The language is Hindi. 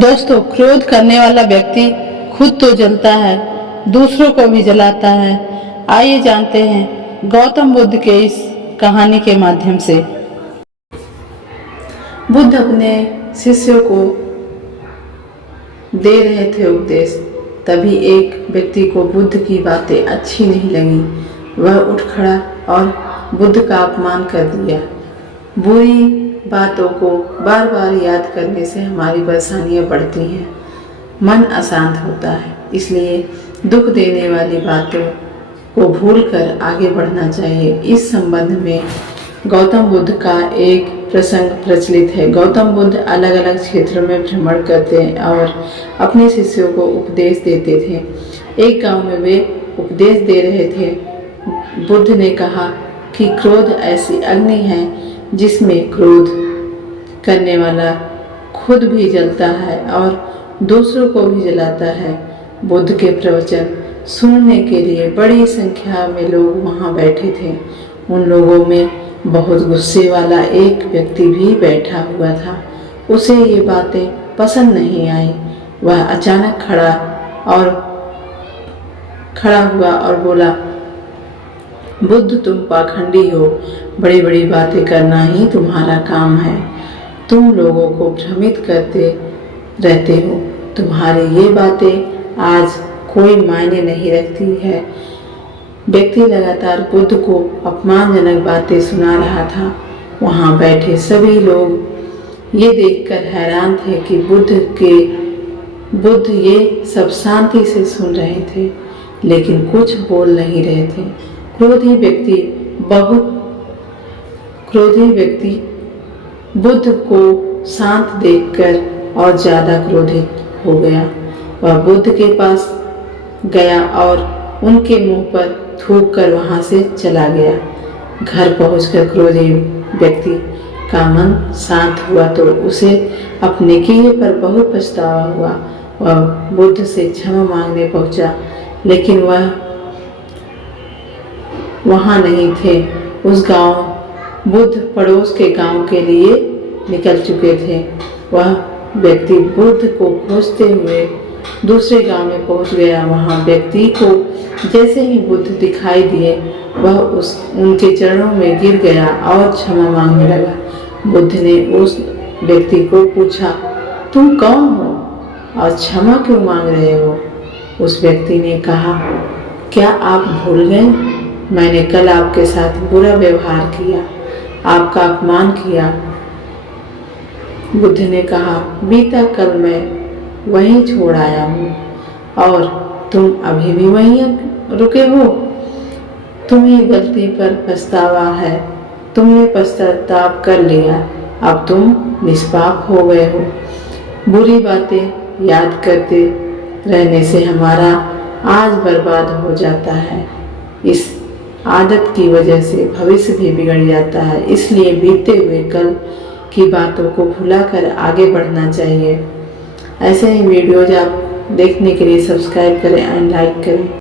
दोस्तों, क्रोध करने वाला व्यक्ति खुद तो जलता है, दूसरों को भी जलाता है। आइए जानते हैं गौतम बुद्ध के इस कहानी के माध्यम से। बुद्ध अपने शिष्यों को दे रहे थे उपदेश। तभी एक व्यक्ति को बुद्ध की बातें अच्छी नहीं लगी। वह उठ खड़ा और बुद्ध का अपमान कर दिया। बुरी बातों को बार बार याद करने से हमारी परेशानियां बढ़ती हैं, मन अशांत होता है। इसलिए दुख देने वाली बातों को भूलकर आगे बढ़ना चाहिए। इस संबंध में गौतम बुद्ध का एक प्रसंग प्रचलित है। गौतम बुद्ध अलग अलग क्षेत्रों में भ्रमण करते और अपने शिष्यों को उपदेश देते थे। एक गांव में वे उपदेश दे रहे थे। बुद्ध ने कहा कि क्रोध ऐसी अग्नि है जिसमें क्रोध करने वाला खुद भी जलता है और दूसरों को भी जलाता है। बुद्ध के प्रवचन सुनने के लिए बड़ी संख्या में लोग वहां बैठे थे। उन लोगों में बहुत गुस्से वाला एक व्यक्ति भी बैठा हुआ था। उसे ये बातें पसंद नहीं आई। वह अचानक खड़ा हुआ और बोला, बुद्ध, तुम पाखंडी हो। बड़ी बड़ी बातें करना ही तुम्हारा काम है। तुम लोगों को भ्रमित करते रहते हो। तुम्हारी ये बातें आज कोई मायने नहीं रखती है। व्यक्ति लगातार बुद्ध को अपमानजनक बातें सुना रहा था। वहां बैठे सभी लोग ये देखकर हैरान थे कि बुद्ध ये सब शांति से सुन रहे थे, लेकिन कुछ बोल नहीं रहे थे। क्रोधी व्यक्ति बुद्ध को शांत देखकर और ज्यादा क्रोधित हो गया। वह बुद्ध के पास गया और उनके मुंह पर थूक कर वहां से चला गया। घर पहुंचकर क्रोधी व्यक्ति का मन शांत हुआ तो उसे अपने किए पर बहुत पछतावा हुआ। वह बुद्ध से क्षमा मांगने पहुंचा, लेकिन वह वहां नहीं थे। बुद्ध पड़ोस के गांव के लिए निकल चुके थे। वह व्यक्ति बुद्ध को खोजते हुए दूसरे गांव में पहुंच गया। वहां व्यक्ति को जैसे ही बुद्ध दिखाई दिए, वह उनके चरणों में गिर गया और क्षमा मांगने लगा। बुद्ध ने उस व्यक्ति को पूछा, तुम कौन हो और क्षमा क्यों मांग रहे हो? उस व्यक्ति ने कहा, क्या आप भूल गए? मैंने कल आपके साथ बुरा व्यवहार किया, आपका अपमान किया। बुद्ध ने कहा, बीता कल मैं वहीं छोड़ आया हूँ और तुम अभी भी वहीं रुके हो। तुम्हें गलती पर पछतावा है। तुमने पश्चाताप कर लिया। अब तुम निष्पाप हो गए हो। बुरी बातें याद करते रहने से हमारा आज बर्बाद हो जाता है। इस आदत की वजह से भविष्य भी बिगड़ जाता है। इसलिए बीते हुए कल की बातों को भुलाकर आगे बढ़ना चाहिए। ऐसे ही वीडियोज आप देखने के लिए सब्सक्राइब करें एंड लाइक करें।